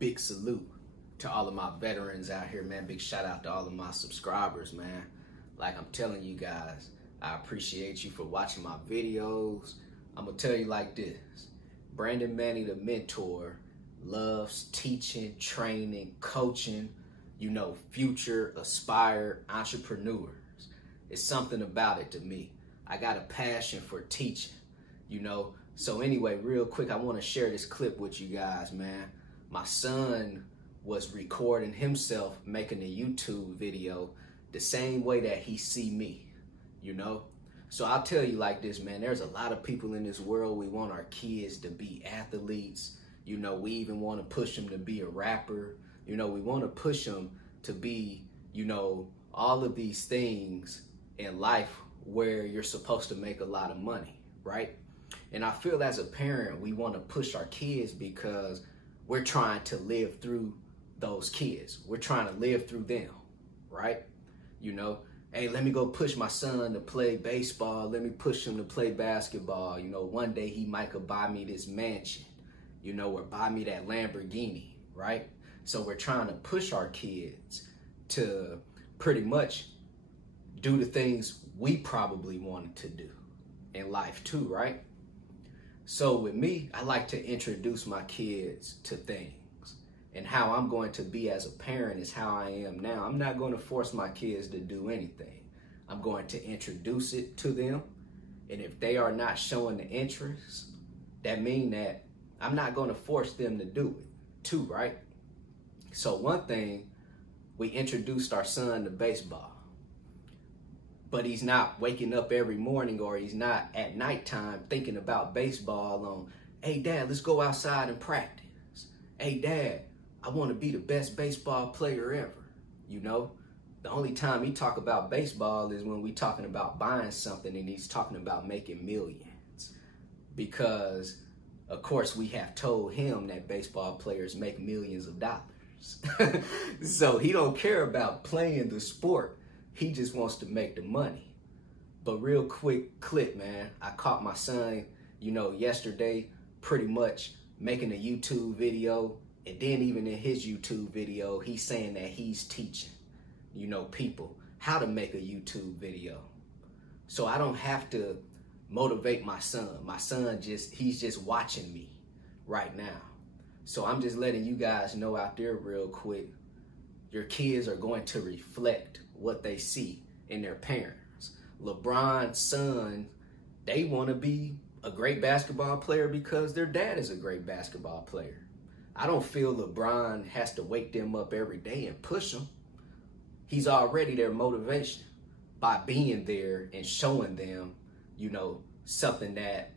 big salute to all of my veterans out here, man. Big shout out to all of my subscribers, man. Like I'm telling you guys, I appreciate you for watching my videos. I'm gonna tell you like this. Brandon Manny, the mentor, loves teaching, training, coaching, you know, future aspired entrepreneurs. It's something about it to me. I got a passion for teaching, you know. So anyway, real quick, I want to share this clip with you guys, man. My son was recording himself making a YouTube video the same way that he see me, you know. So I'll tell you like this, man. There's a lot of people in this world. We want our kids to be athletes. You know, we even want to push them to be a rapper. You know, we want to push them to be, you know, all of these things in life where you're supposed to make a lot of money, right? And I feel as a parent, we want to push our kids because we're trying to live through those kids. We're trying to live through them, right? You know, hey, let me go push my son to play baseball. Let me push him to play basketball. You know, one day he might could buy me this mansion, you know, or buy me that Lamborghini, right? So we're trying to push our kids to pretty much do the things we probably wanted to do in life too, right? So with me, I like to introduce my kids to things, and how I'm going to be as a parent is how I am now. I'm not going to force my kids to do anything. I'm going to introduce it to them, and if they are not showing the interest, that means that I'm not going to force them to do it too, right? So one thing, we introduced our son to baseball, but he's not waking up every morning, or he's not at nighttime thinking about baseball on, hey, Dad, let's go outside and practice. Hey, Dad, I want to be the best baseball player ever. You know, the only time he talk about baseball is when we talking about buying something and he's talking about making millions. Because, of course, we have told him that baseball players make millions of dollars. So he don't care about playing the sport. He just wants to make the money. But real quick clip, man. I caught my son, you know, yesterday pretty much making a YouTube video. And then even in his YouTube video, he's saying that he's teaching, you know, people how to make a YouTube video. So I don't have to motivate my son. My son he's just watching me right now. So I'm just letting you guys know out there real quick, your kids are going to reflect what they see in their parents. LeBron's son, they want to be a great basketball player because their dad is a great basketball player. I don't feel LeBron has to wake them up every day and push them. He's already their motivation by being there and showing them, you know, something that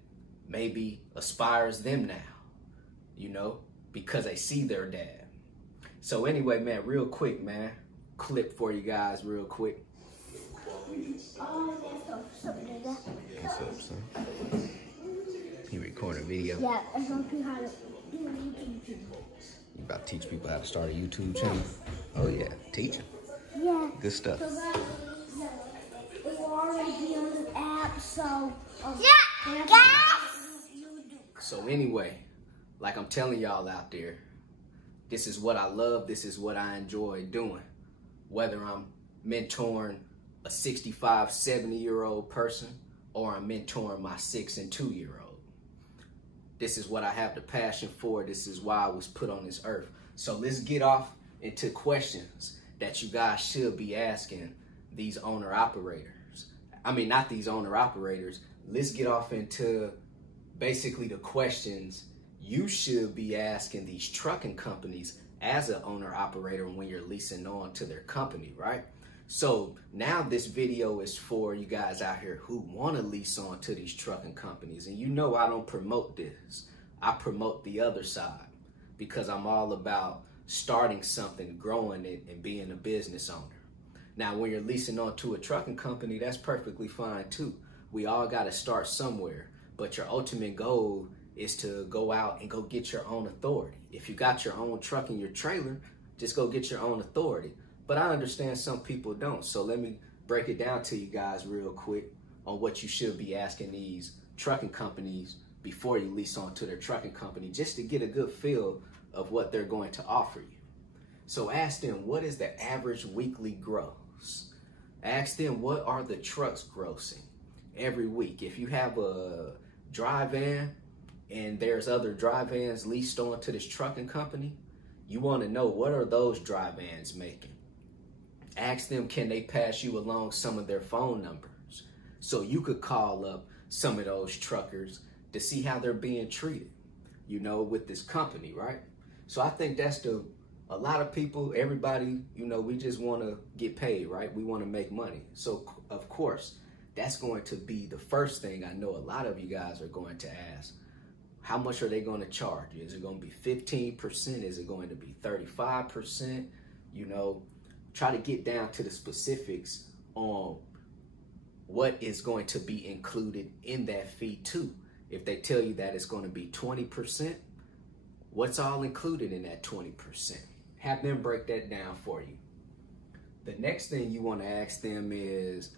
maybe aspires them now, you know, because they see their dad. So anyway, man, real quick, man, clip for you guys real quick. What's up, son? You recording a video? Yeah, I'm going to teach you how to do a YouTube channel. You about to teach people how to start a YouTube channel? Oh yeah, teach them. Yeah. Good stuff. So that, it will already be on the app, so... So anyway, like I'm telling y'all out there, this is what I love, this is what I enjoy doing. Whether I'm mentoring a 65, 70-year-old person, or I'm mentoring my 6 and 2-year-old. This is what I have the passion for. This is why I was put on this earth. So let's get off into questions that you guys should be asking these owner-operators. I mean, not these owner-operators. Let's get off into basically the questions you should be asking these trucking companies as an owner-operator when you're leasing on to their company, right? So now this video is for you guys out here who want to lease on to these trucking companies. And you know I don't promote this. I promote the other side because I'm all about starting something, growing it, and being a business owner. Now, when you're leasing on to a trucking company, that's perfectly fine too. We all got to start somewhere. But your ultimate goal is to go out and go get your own authority. If you got your own truck and your trailer, just go get your own authority. But I understand some people don't. So let me break it down to you guys real quick on what you should be asking these trucking companies before you lease on to their trucking company, just to get a good feel of what they're going to offer you. So ask them, what is the average weekly gross? Ask them, what are the trucks grossing every week? If you have a dry van and there's other dry vans leased onto this trucking company, you want to know, what are those dry vans making? Ask them, can they pass you along some of their phone numbers so you could call up some of those truckers to see how they're being treated, you know, with this company, right? So I think that's a lot of people, everybody, you know, we just want to get paid, right? We want to make money. So of course, that's going to be the first thing I know a lot of you guys are going to ask. How much are they going to charge you? Is it going to be 15%? Is it going to be 35%? You know, try to get down to the specifics on what is going to be included in that fee too. If they tell you that it's going to be 20%, what's all included in that 20%? Have them break that down for you. The next thing you want to ask them is,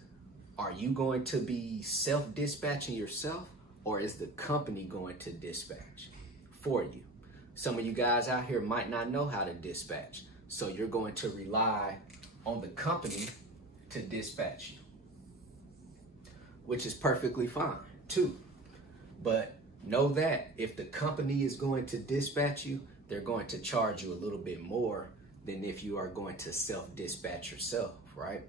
are you going to be self-dispatching yourself, or is the company going to dispatch for you? Some of you guys out here might not know how to dispatch, so you're going to rely on the company to dispatch you, which is perfectly fine too. But know that if the company is going to dispatch you, they're going to charge you a little bit more than if you are going to self-dispatch yourself, right?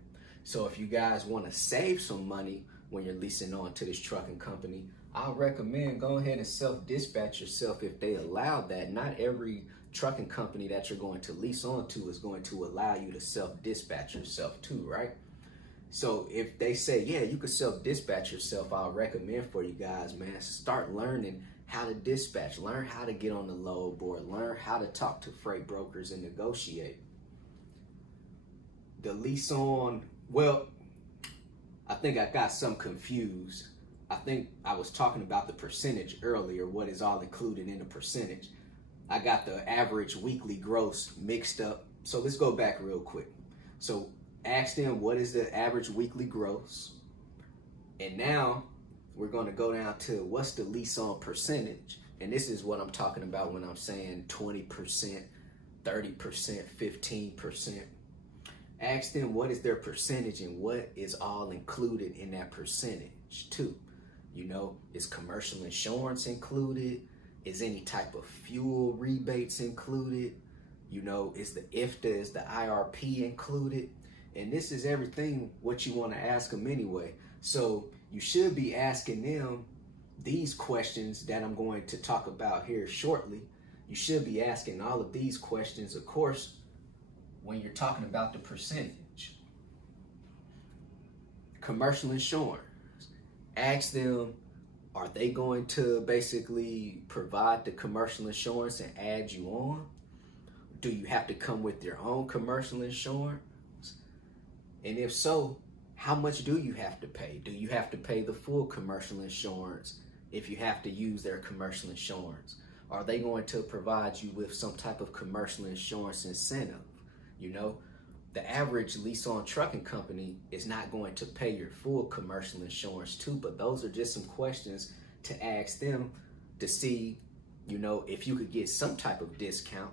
So if you guys want to save some money when you're leasing on to this trucking company, I'll recommend go ahead and self-dispatch yourself if they allow that. Not every trucking company that you're going to lease on to is going to allow you to self-dispatch yourself too, right? So if they say, yeah, you can self-dispatch yourself, I'll recommend for you guys, man, start learning how to dispatch, learn how to get on the load board, learn how to talk to freight brokers and negotiate. The lease on, well, I think I got some confused. I think I was talking about the percentage earlier, what is all included in the percentage. I got the average weekly gross mixed up. So let's go back real quick. So ask them, what is the average weekly gross? And now we're going to go down to what's the lease on percentage. And this is what I'm talking about when I'm saying 20%, 30%, 15%. Ask them, what is their percentage and what is all included in that percentage too. You know, is commercial insurance included? Is any type of fuel rebates included? You know, is the IFTA, is the IRP included? And this is everything what you want to ask them anyway. So you should be asking them these questions that I'm going to talk about here shortly. You should be asking all of these questions, of course, when you're talking about the percentage. Commercial insurance. Ask them, are they going to basically provide the commercial insurance and add you on? Do you have to come with your own commercial insurance? And if so, how much do you have to pay? Do you have to pay the full commercial insurance if you have to use their commercial insurance? Are they going to provide you with some type of commercial insurance incentive? You know, the average lease on trucking company is not going to pay your full commercial insurance too, but those are just some questions to ask them to see, you know, if you could get some type of discount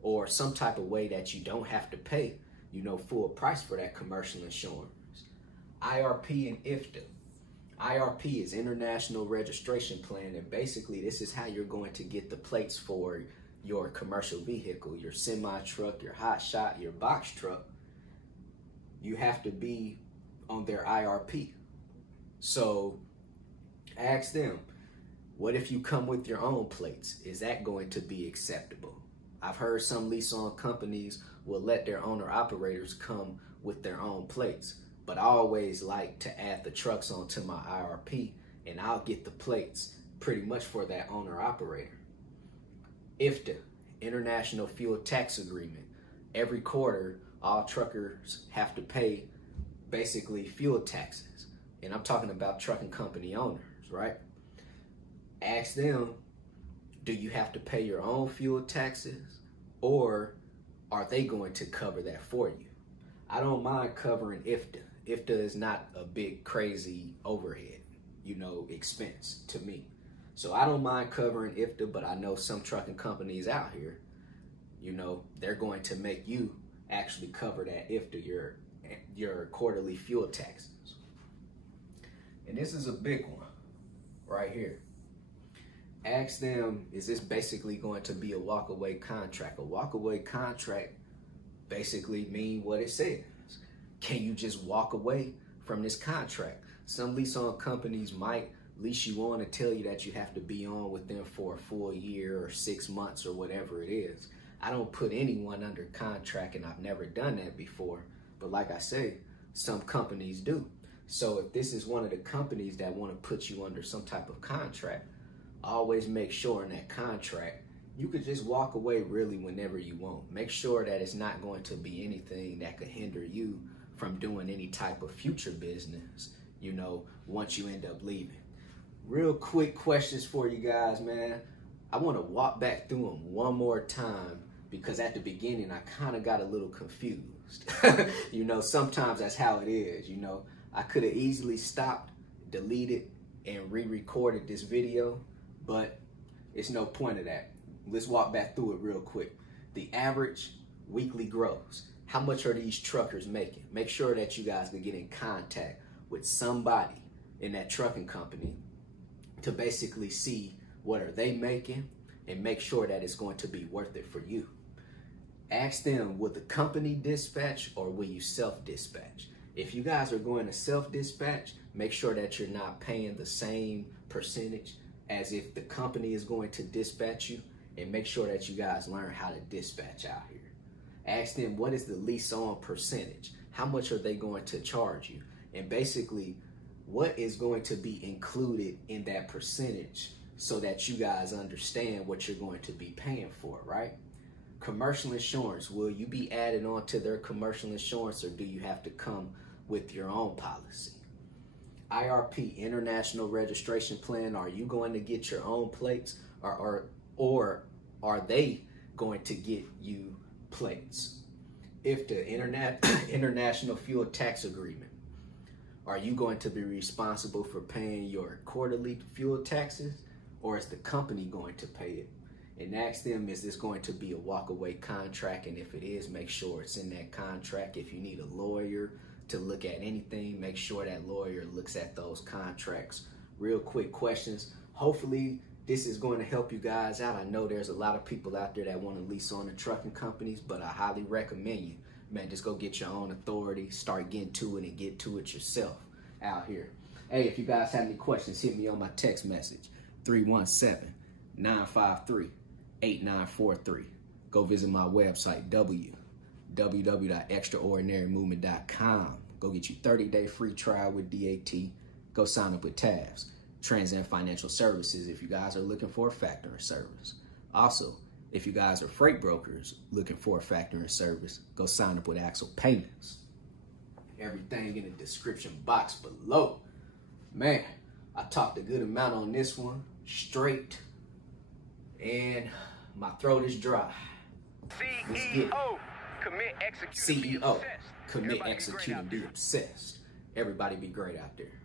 or some type of way that you don't have to pay, you know, full price for that commercial insurance. IRP and IFTA. IRP is International Registration Plan, and basically this is how you're going to get the plates for your commercial vehicle, your semi-truck, your hot shot, your box truck. You have to be on their IRP. So ask them, what if you come with your own plates? Is that going to be acceptable? I've heard some lease-on companies will let their owner-operators come with their own plates, but I always like to add the trucks onto my IRP, and I'll get the plates pretty much for that owner-operator. IFTA, International Fuel Tax Agreement. Every quarter, all truckers have to pay basically fuel taxes. And I'm talking about trucking company owners, right? Ask them, do you have to pay your own fuel taxes, or are they going to cover that for you? I don't mind covering IFTA. IFTA is not a big crazy overhead, you know, expense to me. So I don't mind covering IFTA, but I know some trucking companies out here, You know, they're going to make you actually cover that after your quarterly fuel taxes. And this is a big one right here. Ask them, is this basically going to be a walkaway contract? A walkaway contract basically mean what it says. Can you just walk away from this contract? Some lease-on companies might lease you on and tell you that you have to be on with them for a full year or 6 months or whatever it is. I don't put anyone under contract, and I've never done that before. But like I say, some companies do. So if this is one of the companies that want to put you under some type of contract, always make sure in that contract, you could just walk away really whenever you want. Make sure that it's not going to be anything that could hinder you from doing any type of future business, you know, once you end up leaving. Real quick questions for you guys, man. I want to walk back through them one more time because at the beginning, I kind of got a little confused. You know, sometimes that's how it is. You know, I could have easily stopped, deleted, and re-recorded this video, but it's no point of that. Let's walk back through it real quick. The average weekly gross. How much are these truckers making? Make sure that you guys can get in contact with somebody in that trucking company to basically see what are they making and make sure that it's going to be worth it for you. Ask them, will the company dispatch or will you self-dispatch? If you guys are going to self-dispatch, make sure that you're not paying the same percentage as if the company is going to dispatch you, and make sure that you guys learn how to dispatch out here. Ask them, what is the lease on percentage? How much are they going to charge you? And basically, what is going to be included in that percentage so that you guys understand what you're going to be paying for, right? Commercial insurance, will you be added on to their commercial insurance or do you have to come with your own policy? IRP, International Registration Plan, are you going to get your own plates or are they going to get you plates? If the International Fuel Tax Agreement, are you going to be responsible for paying your quarterly fuel taxes or is the company going to pay it? And ask them, is this going to be a walkaway contract? And if it is, make sure it's in that contract. If you need a lawyer to look at anything, make sure that lawyer looks at those contracts. Real quick questions. Hopefully this is going to help you guys out. I know there's a lot of people out there that want to lease on the trucking companies, but I highly recommend you, man, just go get your own authority, start getting to it and get to it yourself out here. Hey, if you guys have any questions, hit me on my text message, 317-953-8943. Go visit my website, www.extraordinarymovement.com. Go get you 30-day free trial with DAT. Go sign up with TAFS, Transcend Financial Services, if you guys are looking for a factoring service. Also, if you guys are freight brokers looking for a factoring service, go sign up with Axle Payments. Everything in the description box below. Man, I talked a good amount on this one, straight, and my throat is dry. CEO, commit, execute, CEO, commit, execute, and be obsessed. Everybody be great out there.